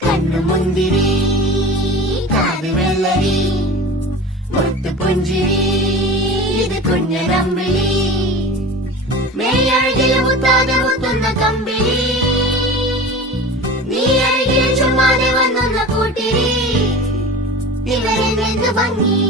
കണ്ണുമുന്തിരി കാത് വെള്ളരി മുത്തു പുഞ്ചിരി ഇത് കുഞ്ഞനമ്പിളി മേയഴകിൽ മുത്താതെ മുത്തുന്ന കമ്പിളി നീ അഴകിൽ ചുമ്മാതെ വന്നൊന്ന കൂട്ടിരി ഇവരിൽ നിന്ന് ഭംഗി